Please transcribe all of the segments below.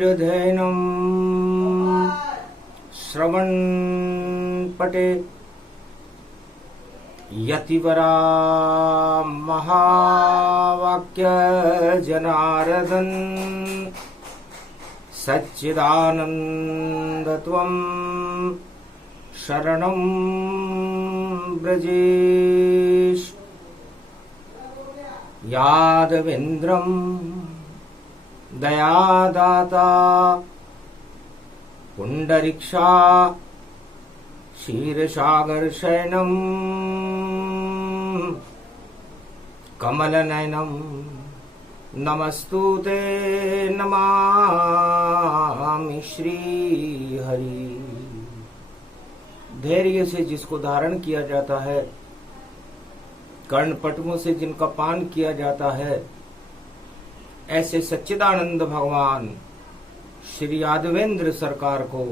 वीरधैनम् श्रवणपटे यतिवरा महावाक्य जनार्दन सच्चिदानन्दत्वं शरणं ब्रजेश। यादवेन्द्रं दयादाता पुंडरीक्षा क्षीरसागरशयनं कमलनयनं नमस्तुते नमामि श्रीहरि। धैर्य से जिसको धारण किया जाता है, कर्णपटुओं से जिनका पान किया जाता है, ऐसे सच्चिदानंद भगवान श्री यादवेंद्र सरकार को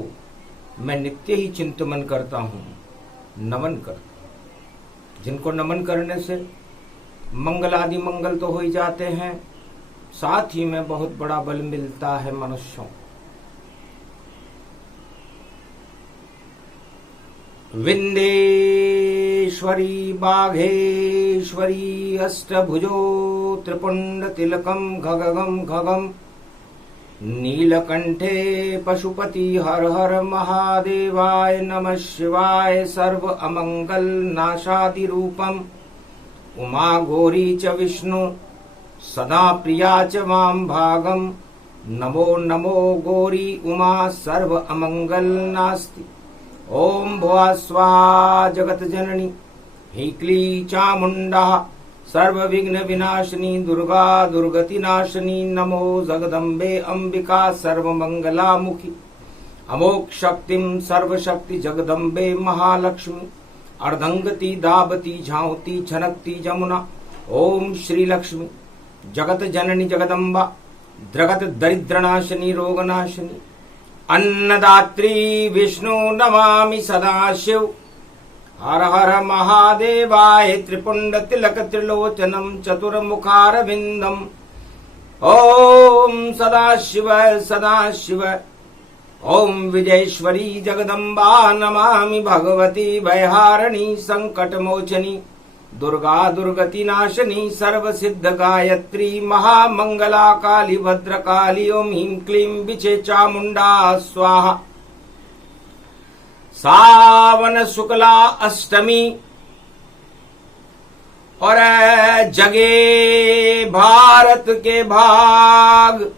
मैं नित्य ही चिंतन करता हूँ, नमन करता हूँ। जिनको नमन करने से मंगल आदि मंगल तो हो ही जाते हैं, साथ ही में बहुत बड़ा बल मिलता है मनुष्यों। विंदेश्वरी बाघेश्वरी अष्टभुजो त्रिपुंड तिलकम खगगम खगम नीलकंठे पशुपति हर हर महादेवाय नमः शिवाय सर्व अमंगल नाशादि रूपम उमा गौरी च विष्णु सदा प्रिया च वाम भागम नमो नमो गौरी उमा सर्व अमंगल नास्ति। ओम भुवा स्वाहा जगत जननी हीक्ली चामुंडा सर्व विघ्न विनाशिनी दुर्गा दुर्गति नाशिनी नमो जगदम्बे अंबिका सर्व मंगलामुखी अमोघ शक्तिम सर्वशक्ति जगदम्बे महालक्ष्मी अर्धंगति दाबती झांवती झनकती जमुना। ओम श्री लक्ष्मी जगत जननी जगदम्बा द्रगत दरिद्रनाशिनी रोगनाशिनी अन्नदात्री विष्णु नमामि सदाशिव हर हर महादेवाय त्रिपुंड तिलक त्रिलोचनम चतुर्मुखारविंदम। ओम सदाशिव सदाशिव ओम विजयेश्वरी जगदम्बा नमामि भगवती भयहारिणी संकटमोचनी दुर्गा दुर्गति नाशिनी सर्व सिद्ध गायत्री महामंगला काली भद्रकाली ओम ह्रीं क्लीं बिचे चामुंडा स्वाहा। सावन शुक्ला अष्टमी और जगे भारत के भाग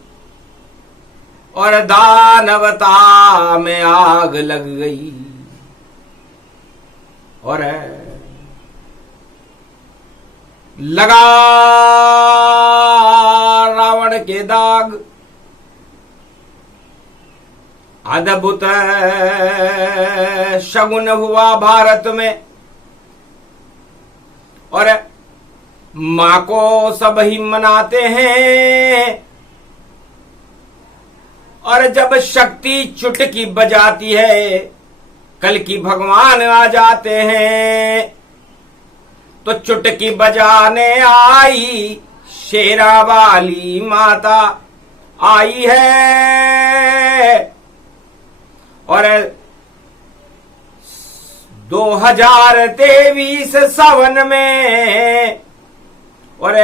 और दानवता में आग लग गई और लगा रावण के दाग। अद्भुत शगुन हुआ भारत में और मां को सब ही मनाते हैं और जब शक्ति चुटकी बजाती है कल की भगवान आ जाते हैं। तो चुटकी बजाने आई शेरा वाली माता आई है और 2023 सावन में और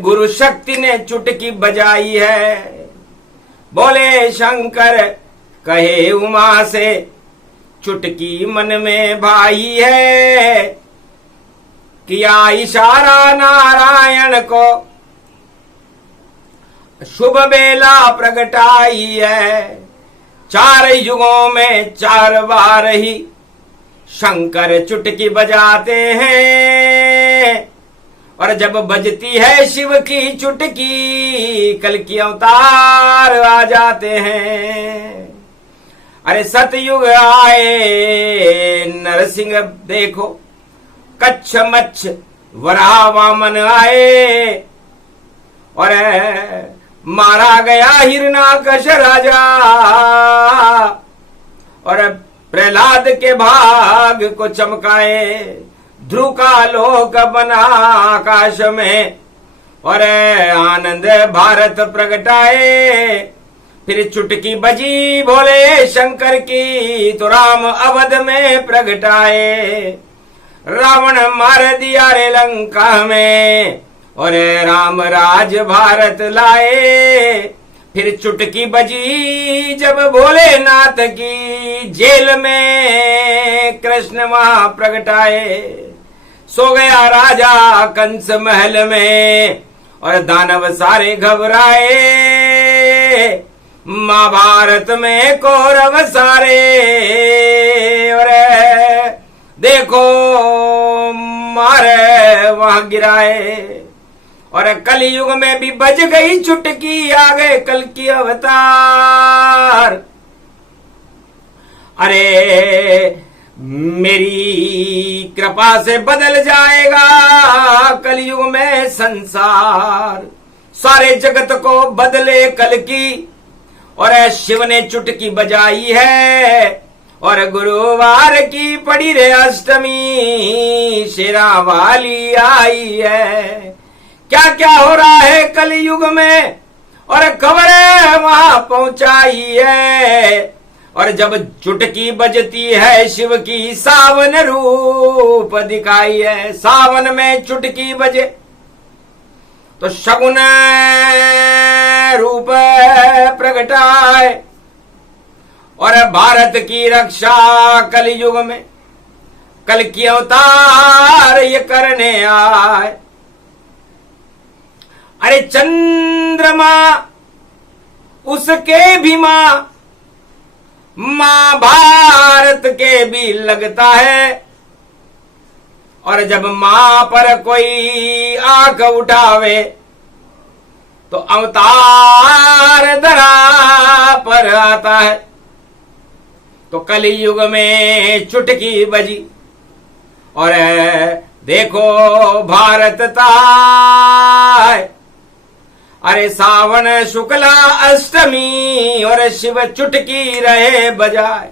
गुरु शक्ति ने चुटकी बजाई है। बोले शंकर कहे उमा से चुटकी मन में भाई है, किया इशारा नारायण को शुभ बेला प्रगटाई है। 4 युगों में 4 बार ही शंकर चुटकी बजाते हैं और जब बजती है शिव की चुटकी कल की अवतार आ जाते हैं। अरे सतयुग आए नरसिंह देखो, कच्छ मच्छ वराह वामन आए और मारा गया हिरणाकश राजा और प्रहलाद के भाग को चमकाए। ध्रुव का लोक बना आकाश में और आनंद भारत प्रगटाए। फिर चुटकी बजी भोले शंकर की, तो राम अवध में प्रगटाए। रावण मार दिया रे लंका में, और राम राज भारत लाए। फिर चुटकी बजी जब भोलेनाथ की, जेल में कृष्ण वहां प्रगटाए। सो गया राजा कंस महल में, और दानव सारे घबराए। महाभारत में कौरव सारे, और देखो मारे वहां गिराए। और कलयुग में भी बज गई चुटकी, आ गए कल की अवतार। अरे मेरी कृपा से बदल जाएगा कलयुग में संसार। सारे जगत को बदले कल की, और शिव ने चुटकी बजाई है। और गुरुवार की पड़ी रे अष्टमी, शेरा वाली आई है। क्या क्या हो रहा है कलयुग में, और खबर वहां पहुंचाई है। और जब चुटकी बजती है शिव की, सावन रूप दिखाई है। सावन में चुटकी बजे तो शगुन रूप प्रगटाए, और भारत की रक्षा कलयुग में कल की अवतार ये करने आए। अरे चंद्रमा उसके भी मां भारत के भी लगता है। और जब मां पर कोई आंख उठावे, तो अवतार धरा पर आता है। तो कलयुग में चुटकी बजी, और देखो भारत ताय। अरे सावन शुक्ला अष्टमी, और शिव चुटकी रहे बजाए।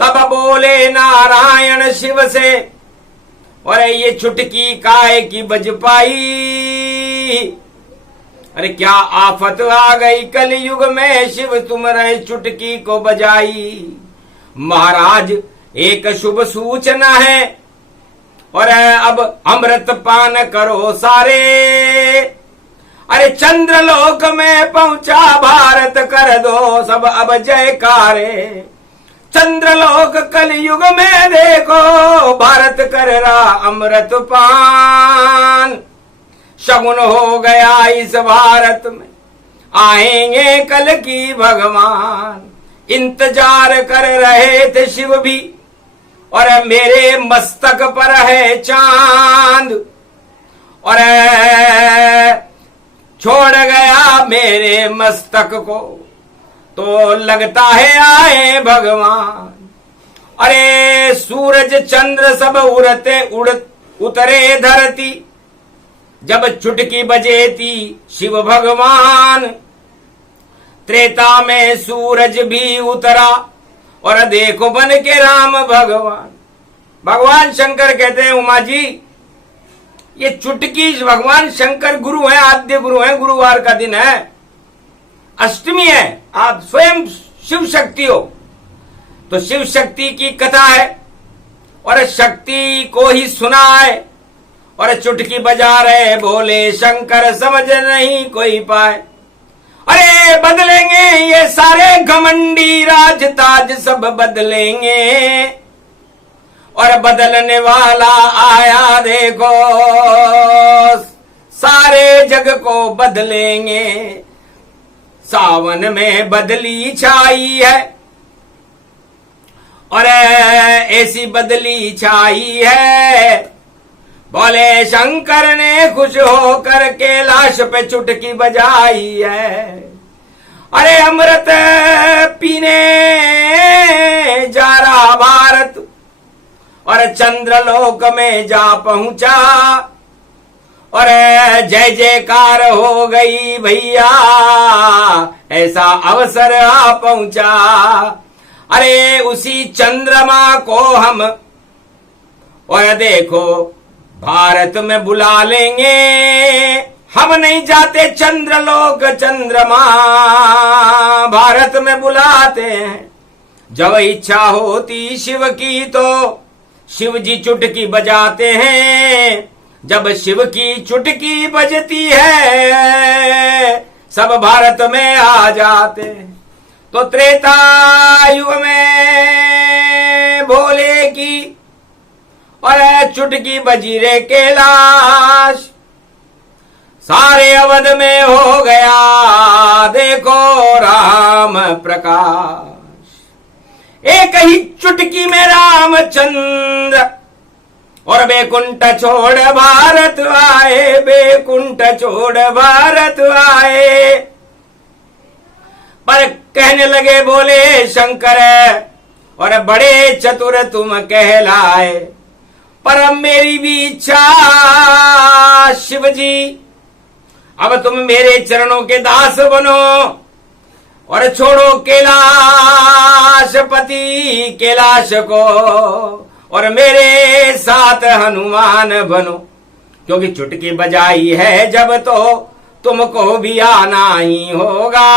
तब बोले नारायण शिव से, और ये चुटकी काय की बज पाई। अरे क्या आफत आ गई कलयुग में, शिव तुम रहे चुटकी को बजाई। महाराज एक शुभ सूचना है, और अब अमृत पान करो सारे। अरे चंद्रलोक में पहुंचा भारत, कर दो सब अब जयकारे। चंद्रलोक कलयुग में देखो, भारत कर रहा अमृत पान। शगुन हो गया इस भारत में, आएंगे कल की भगवान। इंतजार कर रहे थे शिव भी, और मेरे मस्तक पर है चांद। और छोड़ गया मेरे मस्तक को, तो लगता है आए भगवान। अरे सूरज चंद्र सब उतरे धरती, जब चुटकी बजे थी शिव भगवान। त्रेता में सूरज भी उतरा, और देखो बन के राम भगवान। भगवान शंकर कहते हैं उमा जी, ये चुटकी भगवान शंकर गुरु हैं, आद्य गुरु हैं। गुरुवार का दिन है, अष्टमी है, आप स्वयं शिव शक्ति हो। तो शिव शक्ति की कथा है, और शक्ति को ही सुना है। और चुटकी बजा रहे भोले शंकर, समझ नहीं कोई पाए। अरे बदलेंगे ये सारे घमंडी, राज ताज सब बदलेंगे। और बदलने वाला आया देखो, सारे जग को बदलेंगे। सावन में बदली छाई है, और ऐसी बदली छाई है। बोले शंकर ने खुश होकर कैलाश पे चुटकी बजाई है। अरे अमृत पीने जा रहा भारत, और चंद्रलोक में जा पहुंचा। और जय जयकार हो गई भैया, ऐसा अवसर आ पहुंचा। अरे उसी चंद्रमा को हम, और देखो भारत में बुला लेंगे। हम नहीं जाते चंद्रलोक चंद्रमा भारत में बुलाते हैं। जब इच्छा होती शिव की तो शिव जी चुटकी बजाते हैं। जब शिव की चुटकी बजती है सब भारत में आ जाते हैं। तो त्रेता युग में भोले की और चुटकी बजी रे कैलाश, सारे अवध में हो गया देखो राम प्रकाश। एक ही चुटकी में रामचंद्र और बैकुंठ छोड़ भारत आए, बैकुंठ छोड़ भारत आए। पर कहने लगे बोले शंकर और बड़े चतुर तुम कहलाए, पर मेरी भी इच्छा शिव जी, अब तुम मेरे चरणों के दास बनो और छोड़ो कैलाश पति कैलाश को और मेरे साथ हनुमान बनो। क्योंकि चुटकी बजाई है जब तो तुमको भी आना ही होगा।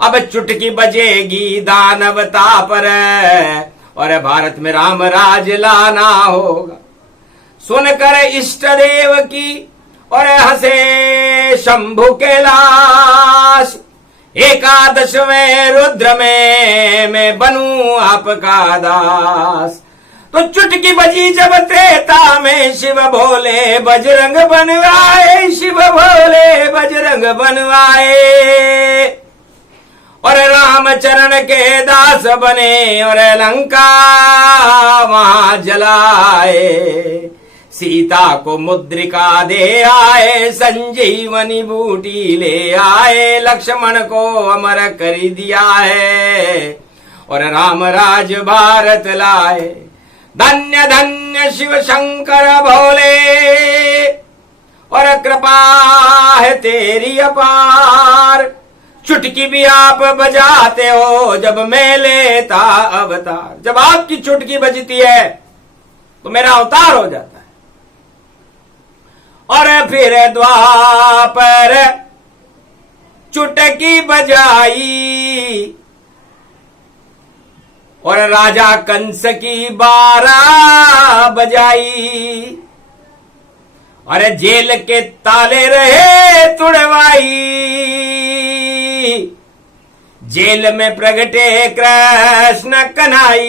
अब चुटकी बजेगी दानवता पर और भारत में राम राज लाना होगा। सुनकर इष्ट देव की और हंसे शंभु कैलाश, एकादशवें रुद्र में मैं बनूं आपका दास। तो चुटकी बजी जब त्रेता में शिव भोले बजरंग बनवाए, शिव भोले बजरंग बनवाए और रामचरण के दास बने और लंका वहां जलाए। सीता को मुद्रिका दे आए, संजीवनी बूटी ले आए, लक्ष्मण को अमर कर दिया है और राम राज भारत लाए। धन्य धन्य शिव शंकर भोले और कृपा है तेरी अपार। चुटकी भी आप बजाते हो जब मैं लेता अवतार। जब आपकी चुटकी बजती है तो मेरा अवतार हो जाता है। और फिर द्वापर चुटकी बजाई और राजा कंस की 12 बजाई और जेल के ताले रहे तुड़वाई। जेल में प्रगटे कृष्ण कन्हई,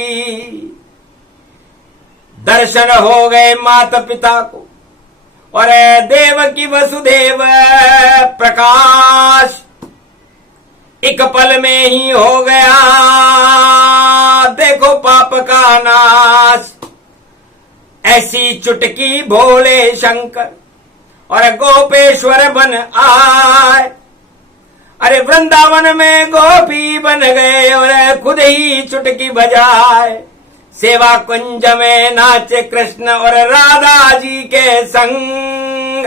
दर्शन हो गए माता पिता को और देव की वसुदेव प्रकाश। एक पल में ही हो गया देखो पाप का नाश। ऐसी चुटकी भोले शंकर और गोपेश्वर बन आए। अरे वृंदावन में गोपी बन गए और खुद ही चुटकी बजाए। सेवा कुंज में नाचे कृष्ण और राधा जी के संग।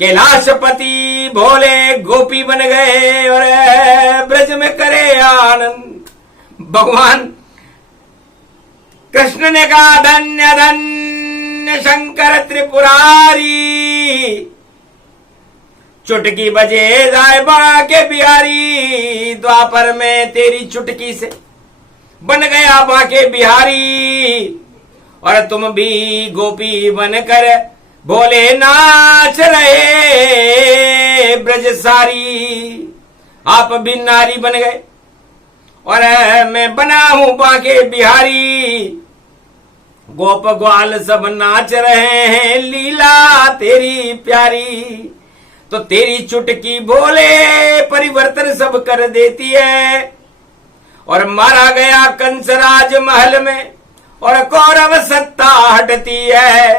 कैलाशपति भोले गोपी बन गए और ब्रज में करे आनंद। भगवान कृष्ण ने कहा धन्य धन्य शंकर त्रिपुरारी, चुटकी बजे जाए बांके बिहारी। द्वापर में तेरी चुटकी से बन गया बांके बिहारी और तुम भी गोपी बनकर भोले नाच रहे ब्रज सारी। आप भी नारी बन गए और मैं बना हूं बांके बिहारी। गोप ग्वाल सब नाच रहे हैं लीला तेरी प्यारी। तो तेरी चुटकी भोले परिवर्तन सब कर देती है। और मारा गया कंस राज महल में और कौरव सत्ता हटती है।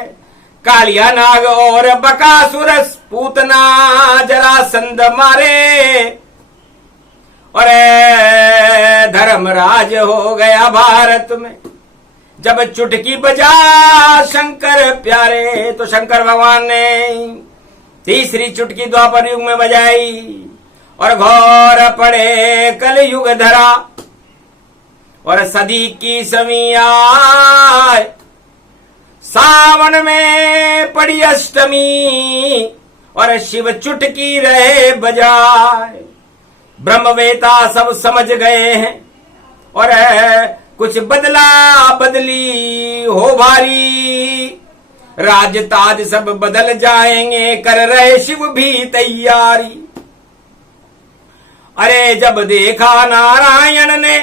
कालिया नाग और बकासुर पूतना जरासंध मारे और धर्मराज हो गया भारत में। जब चुटकी बजा शंकर प्यारे तो शंकर भगवान ने तीसरी चुटकी द्वापर युग में बजाई और घोर पड़े कल युग धरा और सदी की समी आए। सावन में पड़ी अष्टमी और शिव चुटकी रहे बजाए। ब्रह्मवेता सब समझ गए हैं और कुछ बदला बदली हो भारी। राज ताज सब बदल जाएंगे, कर रहे शिव भी तैयारी। अरे जब देखा नारायण ने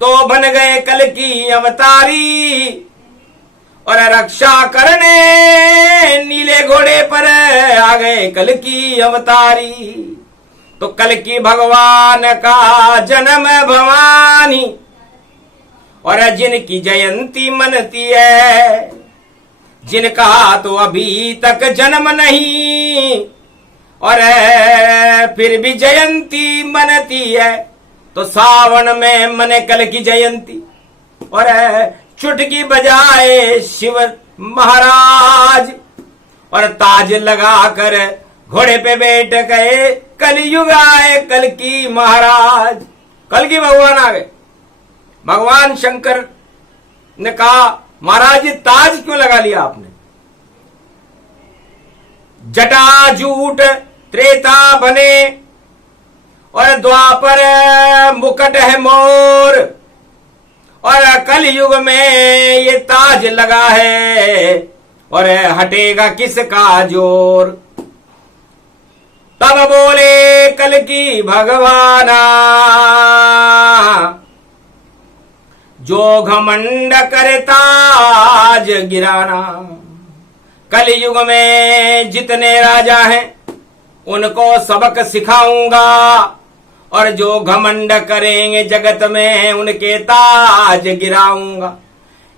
तो बन गए कल की अवतारी, और रक्षा करने नीले घोड़े पर आ गए कल की अवतारी। तो कल की भगवान का जन्म भवानी, और जिनकी जयंती मनती है, जिनका तो अभी तक जन्म नहीं और फिर भी जयंती मनती है। तो सावन में मने कल की जयंती, और चुटकी बजाए शिव महाराज, और ताज लगाकर घोड़े पे बैठ गए कलयुग आए कल की महाराज। कल की भगवान आ गए। भगवान शंकर ने कहा महाराज ये ताज क्यों लगा लिया आपने? जटा जूट त्रेता बने और द्वापर मुकुट है मोर, और कलयुग में ये ताज लगा है और हटेगा किसका जोर। तब बोले कल की भगवाना, जो घमंड करे ताज गिराना। कलयुग में जितने राजा हैं उनको सबक सिखाऊंगा, और जो घमंड करेंगे जगत में उनके ताज गिराऊंगा।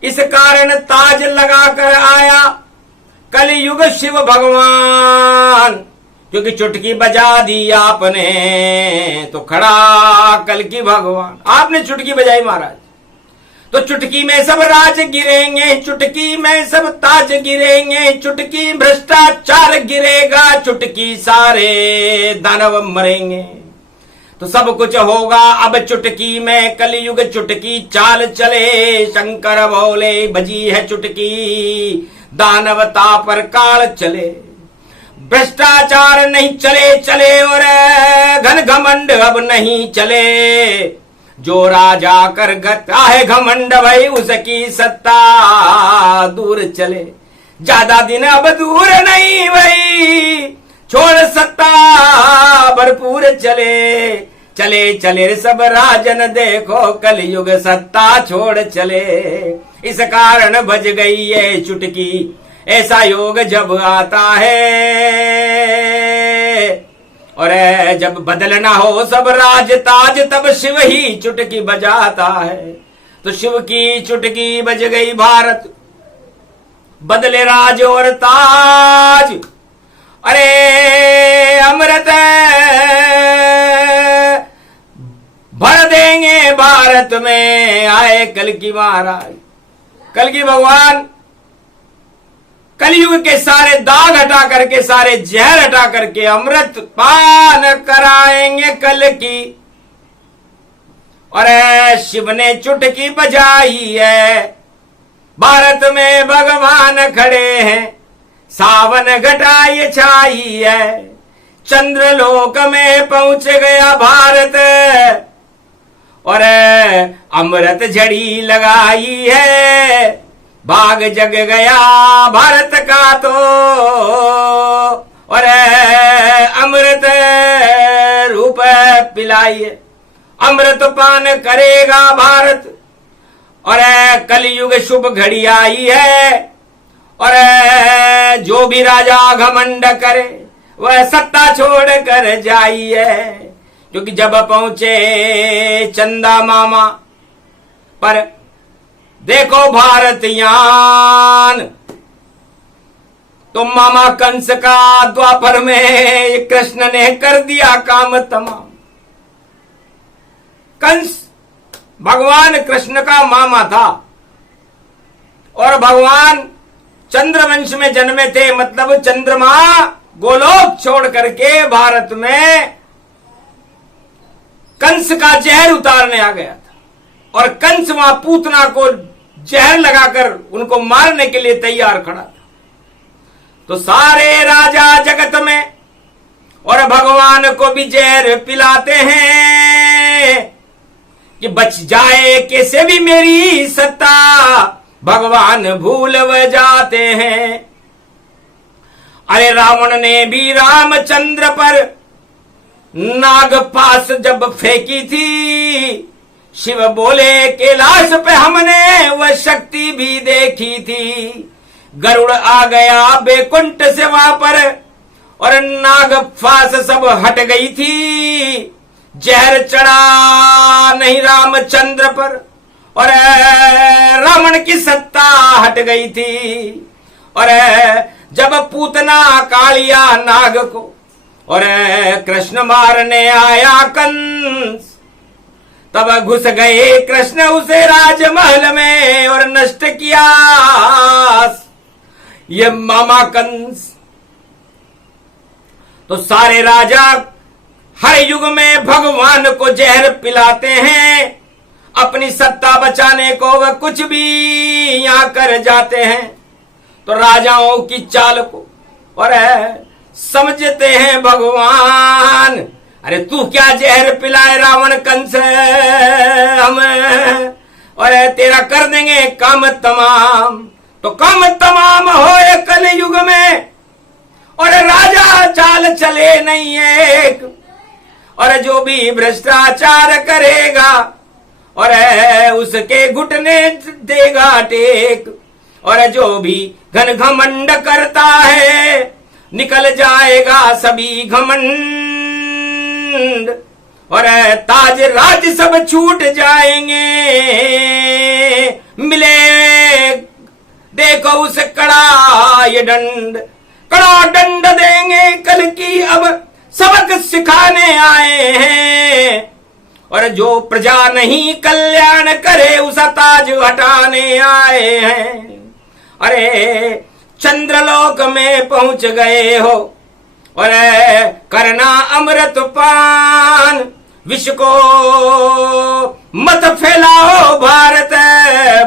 इस कारण ताज लगाकर आया कलयुग शिव भगवान, क्योंकि चुटकी बजा दी आपने तो खड़ा कल की भगवान। आपने चुटकी बजाई महाराज, तो चुटकी में सब राज गिरेंगे, चुटकी में सब ताज गिरेंगे, चुटकी भ्रष्टाचार गिरेगा, चुटकी सारे दानव मरेंगे। तो सब कुछ होगा अब चुटकी में, कलयुग चुटकी चाल चले। शंकर बोले बजी है चुटकी, दानवता पर काल चले। भ्रष्टाचार नहीं चले चले और घन घमंड अब नहीं चले। जो राजा कर गता है घमंड भाई उसकी सत्ता दूर चले। ज्यादा दिन अब दूर नहीं भाई, छोड़ सत्ता भरपूर चले। चले चले सब राजन देखो कलयुग सत्ता छोड़ चले। इस कारण बज गई ये चुटकी, ऐसा योग जब आता है। और जब बदलना हो सब राज ताज तब शिव ही चुटकी बजाता है। तो शिव की चुटकी बज गई भारत, बदले राज और ताज। अरे अमृत भर देंगे भारत में, आए कल की महाराज। कल की भगवान कलयुग के सारे दाग हटा करके, सारे जहर हटा करके अमृत पान कराएंगे कल की। और शिव ने चुटकी बजाई है, भारत में भगवान खड़े हैं। सावन घटा ये छाई है, चंद्रलोक में पहुंच गया भारत। और अमृत झड़ी लगाई है, भाग जग गया भारत का तो। और अमृत रूप पिलाइए, अमृत पान करेगा भारत। और कलयुग शुभ घड़ी आई है, और जो भी राजा घमंड करे वह सत्ता छोड़ कर जाइए। क्योंकि जब पहुंचे चंदा मामा पर देखो भारतीयान, तो मामा कंस का द्वापर में कृष्ण ने कर दिया काम तमाम। कंस भगवान कृष्ण का मामा था, और भगवान चंद्रवंश में जन्मे थे। मतलब चंद्रमा गोलोक छोड़ करके भारत में कंस का जहर उतारने आ गया था, और कंस वहां पूतना को जहर लगाकर उनको मारने के लिए तैयार खड़ा था। तो सारे राजा जगत में और भगवान को भी जहर पिलाते हैं कि बच जाए कैसे भी मेरी सत्ता, भगवान भूल जाते हैं। अरे रावण ने भी रामचंद्र पर नागपाश जब फेंकी थी, शिव बोले कैलाश पे हमने वह शक्ति भी देखी थी। गरुड़ आ गया बैकुंठ से वहां पर और नागपाश सब हट गई थी। जहर चढ़ा नहीं रामचंद्र पर और रावण की सत्ता हट गई थी। और जब पूतना कालिया नाग को और कृष्ण मारने आया कंस, तब घुस गए कृष्ण उसे राजमहल में और नष्ट किया ये मामा कंस। तो सारे राजा हर युग में भगवान को जहर पिलाते हैं, अपनी सत्ता बचाने को वह कुछ भी यहां कर जाते हैं। तो राजाओं की चाल को और समझते हैं भगवान, अरे तू क्या जहर पिलाए रावण कंस हमें, और तेरा कर देंगे काम तमाम। तो काम तमाम होए कल युग में और राजा चाल चले नहीं एक, और जो भी भ्रष्टाचार करेगा और उसके घुटने देगा टेक, और जो भी घन घमंड करता है निकल जाएगा सभी घमंड, और ताज राज सब छूट जाएंगे। मिले देखो उस कड़ा ये दंड, कड़ा दंड देंगे कल की अब सबक सिखाने आए हैं, और जो प्रजा नहीं कल्याण करे उसा ताज हटाने आए हैं। अरे चंद्रलोक में पहुंच गए हो और करना अमृत पान, विश्व को मत फैलाओ भारत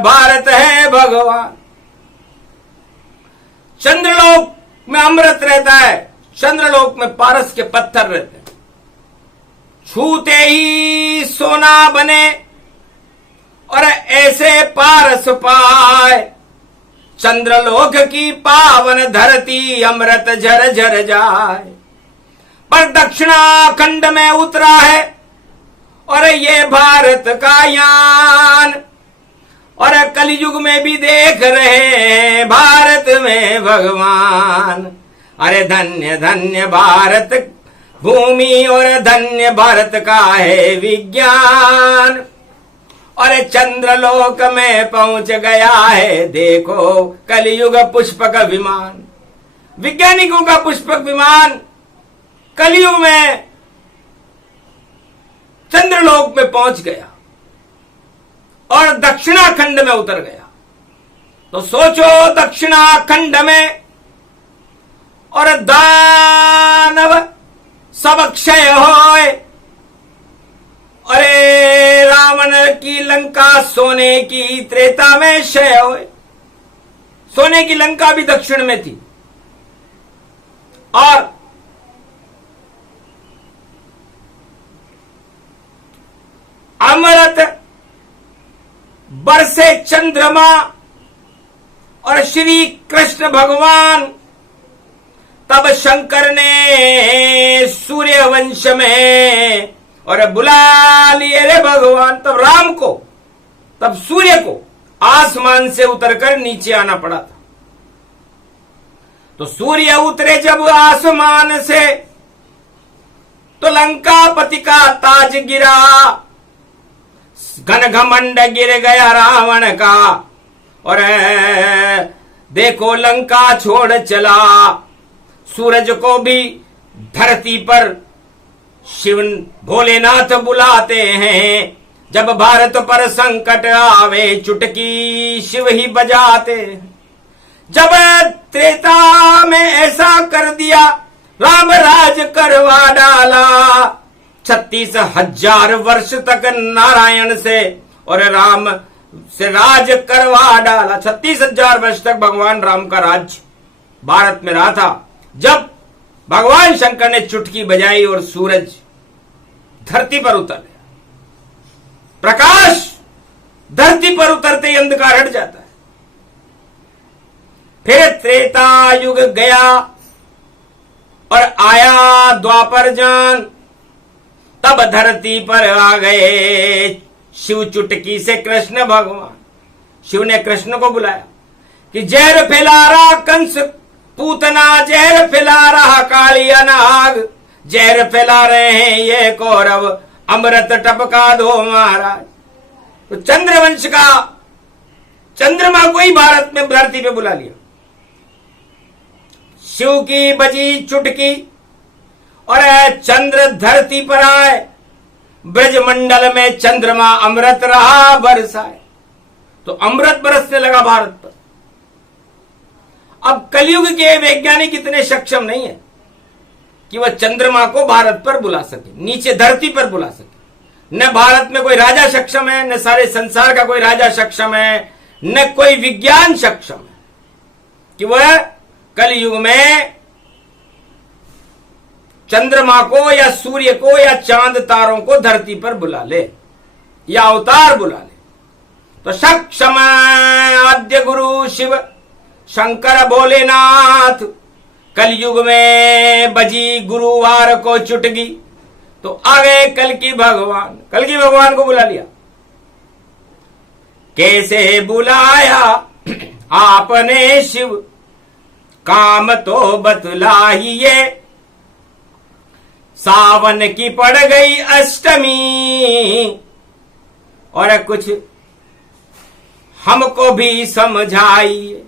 भारत है भगवान। चंद्रलोक में अमृत रहता है, चंद्रलोक में पारस के पत्थर रहते हैं, छूते ही सोना बने और ऐसे पारस पाए। चंद्रलोक की पावन धरती अमृत झर झर जाए। पर दक्षिणाखंड में उतरा है और ये भारत का यान, और कलयुग में भी देख रहे हैं भारत में भगवान। अरे धन्य धन्य भारत भूमि और धन्य भारत का है विज्ञान, और चंद्रलोक में पहुंच गया है देखो कलयुग पुष्पक विमान। वैज्ञानिकों का पुष्पक विमान कलयुग में चंद्रलोक में पहुंच गया और दक्षिणाखंड में उतर गया। तो सोचो दक्षिणाखंड में और दानव सब क्षय होए, अरे रावण की लंका सोने की त्रेता में क्षय होए। सोने की लंका भी दक्षिण में थी, और अमृत बरसे चंद्रमा और श्री कृष्ण भगवान, तब शंकर ने सूर्य वंश में और बुला लिए रे भगवान। तब राम को, तब सूर्य को आसमान से उतरकर नीचे आना पड़ा था। तो सूर्य उतरे जब आसमान से तो लंकापति का ताज गिरा, घन घमंड गिर गया रावण का, और देखो लंका छोड़ चला। सूरज को भी धरती पर शिव भोलेनाथ बुलाते हैं, जब भारत पर संकट आवे चुटकी शिव ही बजाते हैं। जब त्रेता में ऐसा कर दिया राम राज करवा डाला, 36,000 वर्ष तक नारायण से और राम से राज करवा डाला। 36,000 वर्ष तक भगवान राम का राज्य भारत में रहा था जब भगवान शंकर ने चुटकी बजाई और सूरज धरती पर उतर गया। प्रकाश धरती पर उतरते ही अंधकार हट जाता है। फिर त्रेता युग गया और आया द्वापर जान, तब धरती पर आ गए शिव चुटकी से कृष्ण भगवान। शिव ने कृष्ण को बुलाया कि जहर फैला रहा कंस पूतना, जहर फैला रहा कालिया नाग, जहर फैला रहे हैं ये कौरव, अमृत टपका दो महाराज। तो चंद्रवंश का चंद्रमा को ही भारत में धरती पे बुला लिया। शिव की बजी चुटकी और चंद्र धरती पर आए, ब्रजमंडल में चंद्रमा अमृत रहा बरसाए। तो अमृत बरसने लगा भारत पर। अब कलयुग के वैज्ञानिक इतने सक्षम नहीं है कि वह चंद्रमा को भारत पर बुला सके, नीचे धरती पर बुला सके। न भारत में कोई राजा सक्षम है, न सारे संसार का कोई राजा सक्षम है, न कोई विज्ञान सक्षम है कि वह कलयुग में चंद्रमा को या सूर्य को या चांद तारों को धरती पर बुला ले या अवतार बुला ले। तो सक्षम आद्य गुरु शिव शंकर भोलेनाथ कलयुग में बजी गुरुवार को चुटकी। तो आ गए कल की भगवान को बुला लिया। कैसे बुलाया आपने शिव, काम तो बतलाइए। सावन की पड़ गई अष्टमी और कुछ हमको भी समझाइए।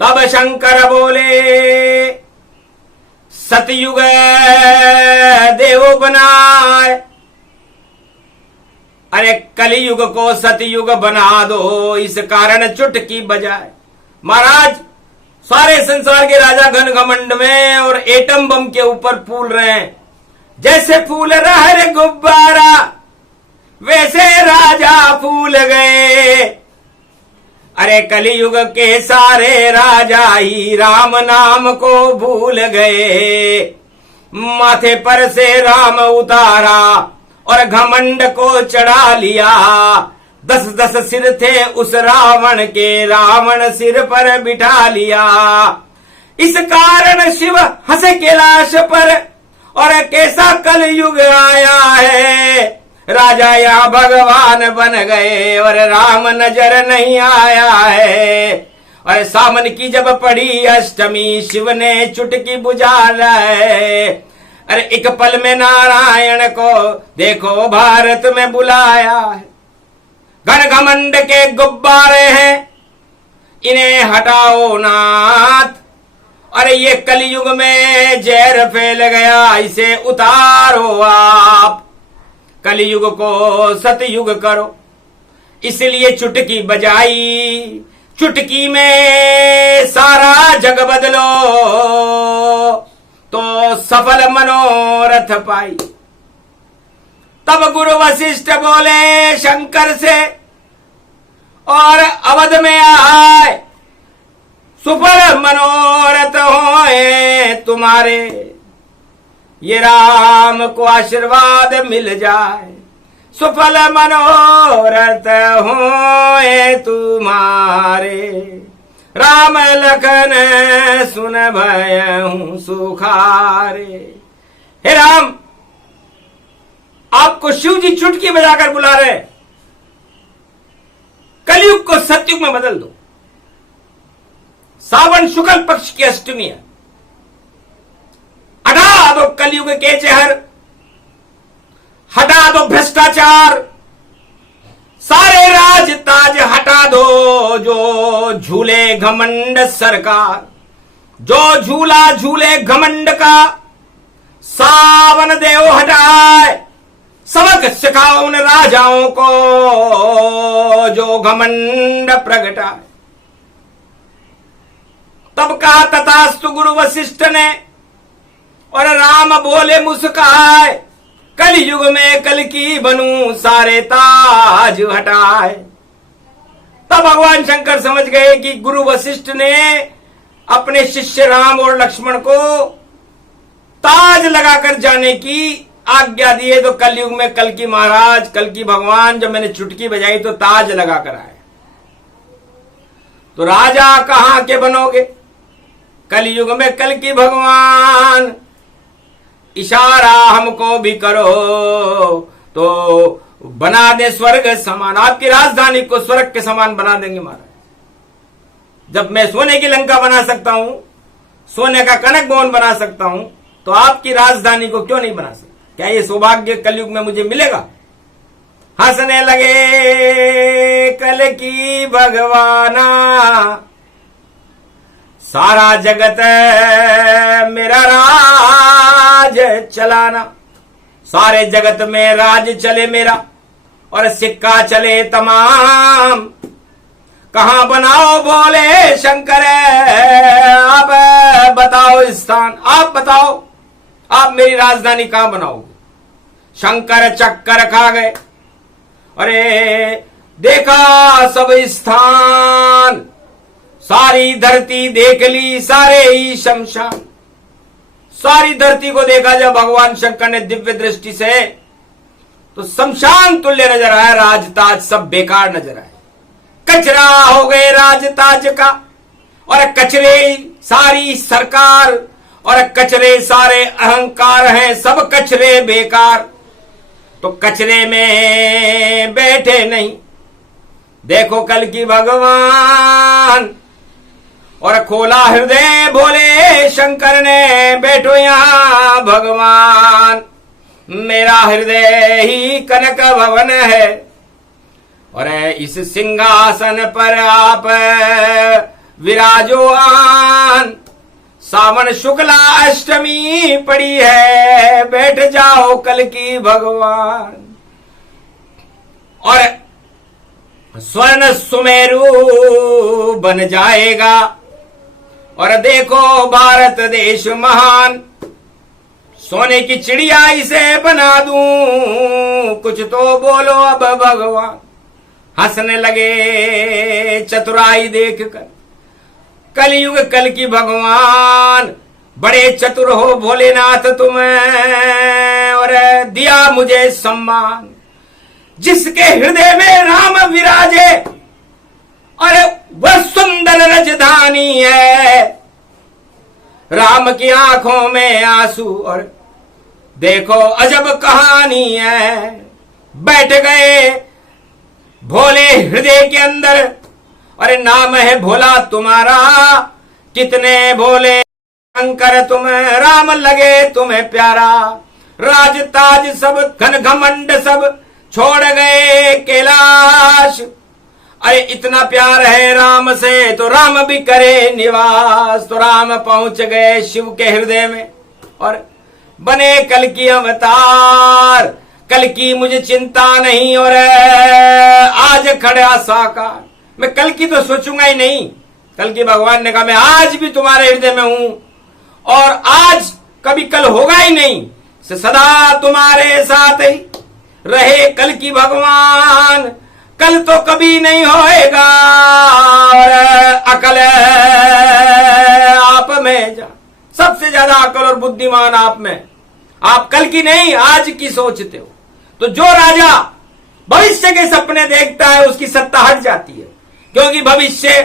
तब शंकर बोले सतयुग देव बनाए, अरे कलयुग को सतयुग बना दो, इस कारण चुटकी बजाए। महाराज सारे संसार के राजा घन घमंड में और एटम बम के ऊपर फूल रहे हैं। जैसे फूल रहा है गुब्बारा वैसे राजा फूल गए। अरे कलयुग के सारे राजा ही राम नाम को भूल गए। माथे पर से राम उतारा और घमंड को चढ़ा लिया। 10-10 सिर थे उस रावण के, रावण सिर पर बिठा लिया। इस कारण शिव हंसे कैलाश पर और कैसा कलयुग आया है। राजा यहाँ भगवान बन गए और राम नजर नहीं आया है। और सावन की जब पड़ी अष्टमी शिव ने चुटकी बुझा है। अरे एक पल में नारायण को देखो भारत में बुलाया है। घन घमंड के गुब्बारे हैं इन्हें हटाओ नाथ। अरे ये कलयुग में जहर फैल गया इसे उतारो आप। कलयुग को सतयुग करो इसलिए चुटकी बजाई। चुटकी में सारा जग बदलो तो सफल मनोरथ पाई। तब गुरु वशिष्ठ बोले शंकर से और अवध में आए, सुफल मनोरथ होए तुम्हारे। ये राम को आशीर्वाद मिल जाए, सुफल मनोरथ होए तुम्हारे। राम लखन सुन भयहु सुखारे। हे राम, आपको शिव जी चुटकी बजाकर बुला रहे, कलयुग को सतयुग में बदल दो। सावन शुक्ल पक्ष की अष्टमी है, हटा दो कलयुग के जहर, हटा दो भ्रष्टाचार, सारे राज ताज हटा दो। जो झूले घमंड सरकार, जो झूला झूले घमंड का, सावन देव हटाए। सबक सिखाओ उन राजाओं को जो घमंड प्रगटाए। तब कहा तथास्तु गुरु वशिष्ठ ने और राम बोले मुस्काए। कलयुग में कल की बनूं सारे ताज हटाए। तब भगवान शंकर समझ गए कि गुरु वशिष्ठ ने अपने शिष्य राम और लक्ष्मण को ताज लगाकर जाने की आज्ञा दिए। तो कलयुग में कल्कि महाराज, कल्कि भगवान जब मैंने चुटकी बजाई तो ताज लगाकर आए। तो राजा कहां के बनोगे? कलयुग में कल्कि भगवान, इशारा हमको भी करो तो बना दे स्वर्ग समान। आपकी राजधानी को स्वर्ग के समान बना देंगे महाराज। जब मैं सोने की लंका बना सकता हूं, सोने का कनक भवन बना सकता हूं, तो आपकी राजधानी को क्यों नहीं बना सकता? क्या ये सौभाग्य कलयुग में मुझे मिलेगा? हंसने लगे कल्कि भगवाना, सारा जगत मेरा राज चलाना। सारे जगत में राज चले मेरा और सिक्का चले तमाम। कहां बनाओ बोले शंकर, अब बताओ स्थान, आप बताओ आप मेरी राजधानी कहां बनाओगे? शंकर चक्कर खा गए, अरे देखा सब स्थान, सारी धरती देख ली, सारे ही शमशान। सारी धरती को देखा जब भगवान शंकर ने दिव्य दृष्टि से, तो शमशान तुल्य नजर आया, राजताज सब बेकार नजर आए। कचरा हो गए राजताज का, और कचरे सारी सरकार, और कचरे सारे अहंकार हैं, सब कचरे बेकार। तो कचरे में बैठे नहीं, देखो कल्कि भगवान, और खोला हृदय भोले शंकर ने, बैठो यहां भगवान, मेरा हृदय ही कनक भवन है, और इस सिंहासन पर आप विराजो आन। सावन शुक्ला अष्टमी पड़ी है, बैठ जाओ कल्कि भगवान। और स्वर्ण सुमेरु बन जाएगा, और देखो भारत देश महान, सोने की चिड़िया इसे बना दूं, कुछ तो बोलो अब भगवान। हंसने लगे चतुराई देखकर, कलयुग कल्कि भगवान, बड़े चतुर हो भोलेनाथ तुम्हें, और दिया मुझे सम्मान। जिसके हृदय में राम विराजे, अरे वह सुंदर राजधानी है। राम की आंखों में आंसू, और देखो अजब कहानी है। बैठ गए भोले हृदय के अंदर, अरे नाम है भोला तुम्हारा, कितने भोले शंकर तुम, राम लगे तुम्हें प्यारा। राज ताज सब घन घमंड सब छोड़ गए कैलाश, अरे इतना प्यार है राम से तो राम भी करे निवास। तो राम पहुंच गए शिव के हृदय में, और बने कल्कि अवतार। कल्कि मुझे चिंता नहीं, और आज खड़ा साकार। मैं कल की तो सोचूंगा ही नहीं। कल्कि भगवान ने कहा मैं आज भी तुम्हारे हृदय में हूं, और आज कभी कल होगा ही नहीं, सदा तुम्हारे साथ ही रहे कल्कि भगवान। कल तो कभी नहीं होएगा, और अकल आप में जा, सबसे ज्यादा अकल और बुद्धिमान आप में। आप कल की नहीं आज की सोचते हो। तो जो राजा भविष्य के सपने देखता है उसकी सत्ता हट जाती है, क्योंकि भविष्य,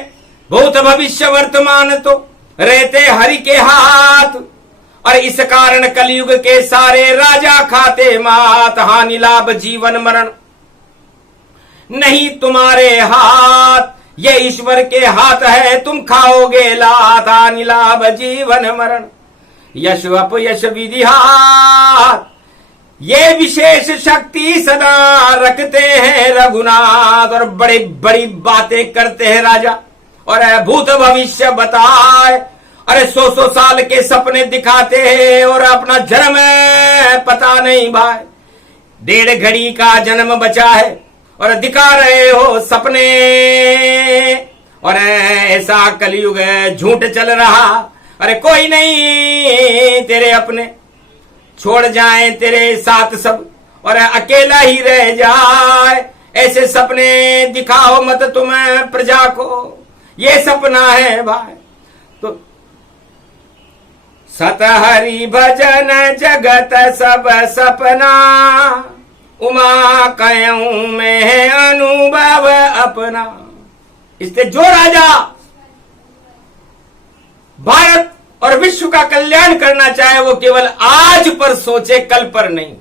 भूत भविष्य वर्तमान तो रहते हरि के हाथ। और इस कारण कलयुग के सारे राजा खाते मात। हानि लाभ जीवन मरण नहीं तुम्हारे हाथ, ये ईश्वर के हाथ है, तुम खाओगे लात। हानि लाभ जीवन मरण यश अपयश विधि हाथ, ये विशेष शक्ति सदा रखते हैं रघुनाथ। और बड़ी बड़ी बातें करते हैं राजा, और भूत भविष्य बताए। अरे 100 साल के सपने दिखाते हैं, और अपना जन्म पता नहीं भाई। 1.5 घड़ी का जन्म बचा है, और दिखा रहे हो सपने। और ऐसा कलयुग है, झूठ चल रहा। अरे कोई नहीं तेरे अपने, छोड़ जाए तेरे साथ सब, और अकेला ही रह जाए। ऐसे सपने दिखाओ मत तुम्हें प्रजा को, ये सपना है भाई। तो सतहरि भजन जगत सब सपना, उमा कयऊं में अनुभव अपना। इसलिए जो राजा भारत और विश्व का कल्याण करना चाहे वो केवल आज पर सोचे, कल पर नहीं।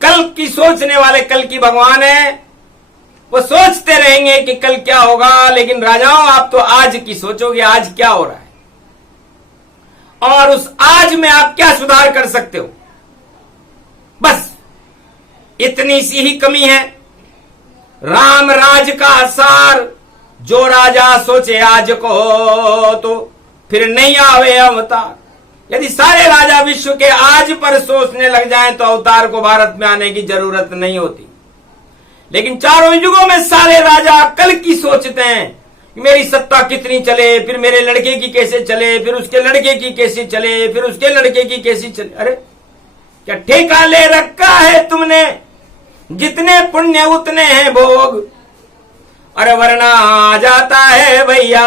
कल की सोचने वाले कल की भगवान है, वो सोचते रहेंगे कि कल क्या होगा, लेकिन राजाओं आप तो आज की सोचोगे, आज क्या हो रहा है और उस आज में आप क्या सुधार कर सकते हो। बस इतनी सी ही कमी है। राम राज का सार, जो राजा सोचे आज को तो फिर नहीं आवे अवतार। यदि सारे राजा विश्व के आज पर सोचने लग जाएं तो अवतार को भारत में आने की जरूरत नहीं होती। लेकिन चारों युगों में सारे राजा कल की सोचते हैं कि मेरी सत्ता कितनी चले, फिर मेरे लड़के की कैसे चले, फिर उसके लड़के की कैसे चले, फिर उसके लड़के की कैसी चले। अरे क्या ठेका ले रखा है तुमने, जितने पुण्य उतने हैं भोग। अरे वरना आ जाता है भैया,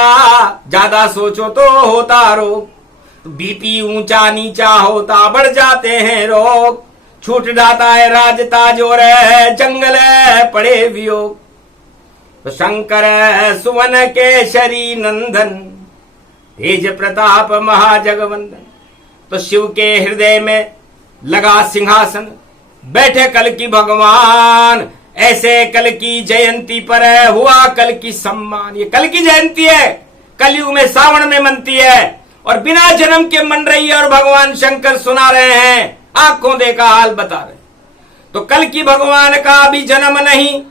ज्यादा सोचो तो होता रोग। बीपी ऊंचा नीचा होता बढ़ जाते हैं रोग। छूट जाता है राजताज और जंगल पड़े वियोग। तो शंकर सुवन केशरी नंदन, तेज प्रताप महाजगवंदन। तो शिव के हृदय में लगा सिंहासन, बैठे कल की भगवान। ऐसे कल की जयंती पर हुआ कल की सम्मान। ये कल की जयंती है, कलयुग में सावन में मनती है और बिना जन्म के मन रही है। और भगवान शंकर सुना रहे हैं, आंखों देखा हाल बता रहे। तो कल की भगवान का भी जन्म नहीं,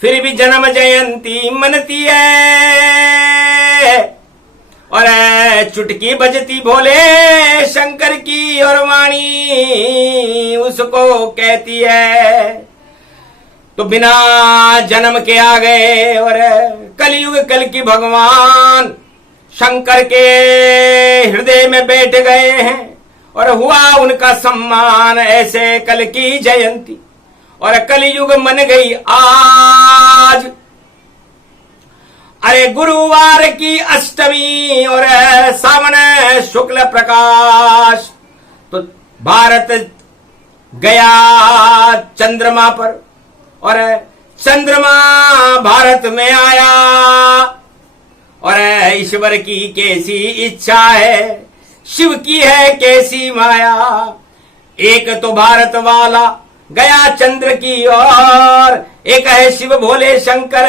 फिर भी जन्म जयंती मनती है। और चुटकी बजती भोले शंकर की और वाणी उसको कहती है। तो बिना जन्म के आ गए और कलयुग कल की भगवान शंकर के हृदय में बैठ गए हैं और हुआ उनका सम्मान। ऐसे कल की जयंती और कलयुग मन गई आज। अरे गुरुवार की अष्टमी और सावन शुक्ल प्रकाश। तो भारत गया चंद्रमा पर और चंद्रमा भारत में आया। और ईश्वर की कैसी इच्छा है, शिव की है कैसी माया। एक तो भारत वाला गया चंद्र की ओर, एक है शिव भोले शंकर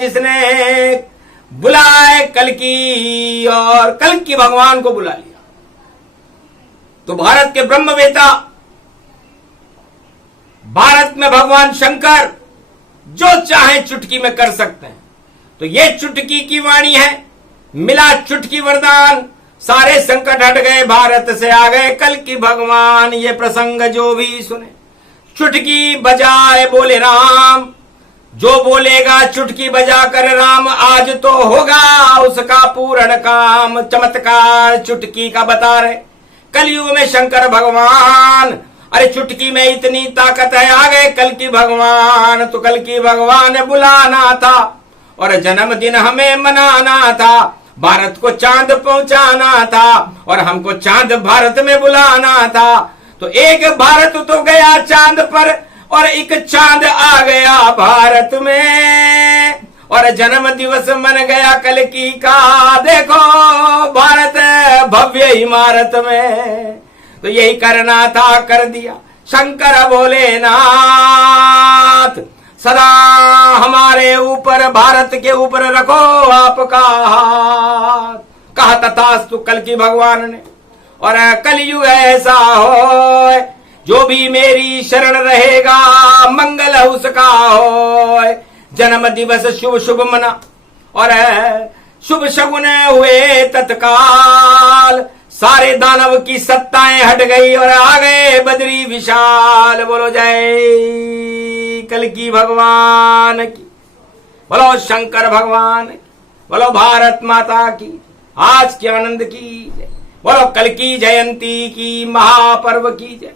जिसने बुलाए कल की और कल की भगवान को बुला लिया। तो भारत के ब्रह्मवेता, भारत में भगवान शंकर जो चाहे चुटकी में कर सकते हैं। तो ये चुटकी की वाणी है, मिला चुटकी वरदान, सारे संकट हट गए, भारत से आ गए कल की भगवान। ये प्रसंग जो भी सुने, चुटकी बजाए बोले राम। जो बोलेगा चुटकी बजाकर राम, आज तो होगा उसका पूर्ण काम। चमत्कार चुटकी का बता रहे कलयुग में शंकर भगवान। अरे चुटकी में इतनी ताकत है, आ गए कल की भगवान। तो कल की भगवान बुलाना था और जन्मदिन हमें मनाना था। भारत को चांद पहुंचाना था और हमको चांद भारत में बुलाना था। तो एक भारत तो गया चांद पर और एक चांद आ गया भारत में। और जन्म दिवस मन गया कल की का, देखो भारत भव्य इमारत में। तो यही करना था, कर दिया शंकर भोलेनाथ। सदा हमारे ऊपर, भारत के ऊपर रखो आपका हाथ, कहा तथास्तु कल की भगवान ने। और कलयुग ऐसा हो, जो भी मेरी शरण रहेगा मंगल उसका हो। जन्म दिवस शुभ शुभ मना और शुभ शगुन हुए तत्काल। सारे दानव की सत्ताएं हट गई और आ गए बद्री विशाल। बोलो जय कल की भगवान की, बोलो शंकर भगवान की, बोलो भारत माता की आज के आनंद की जय, बोलो कल की जयंती की महापर्व की जय।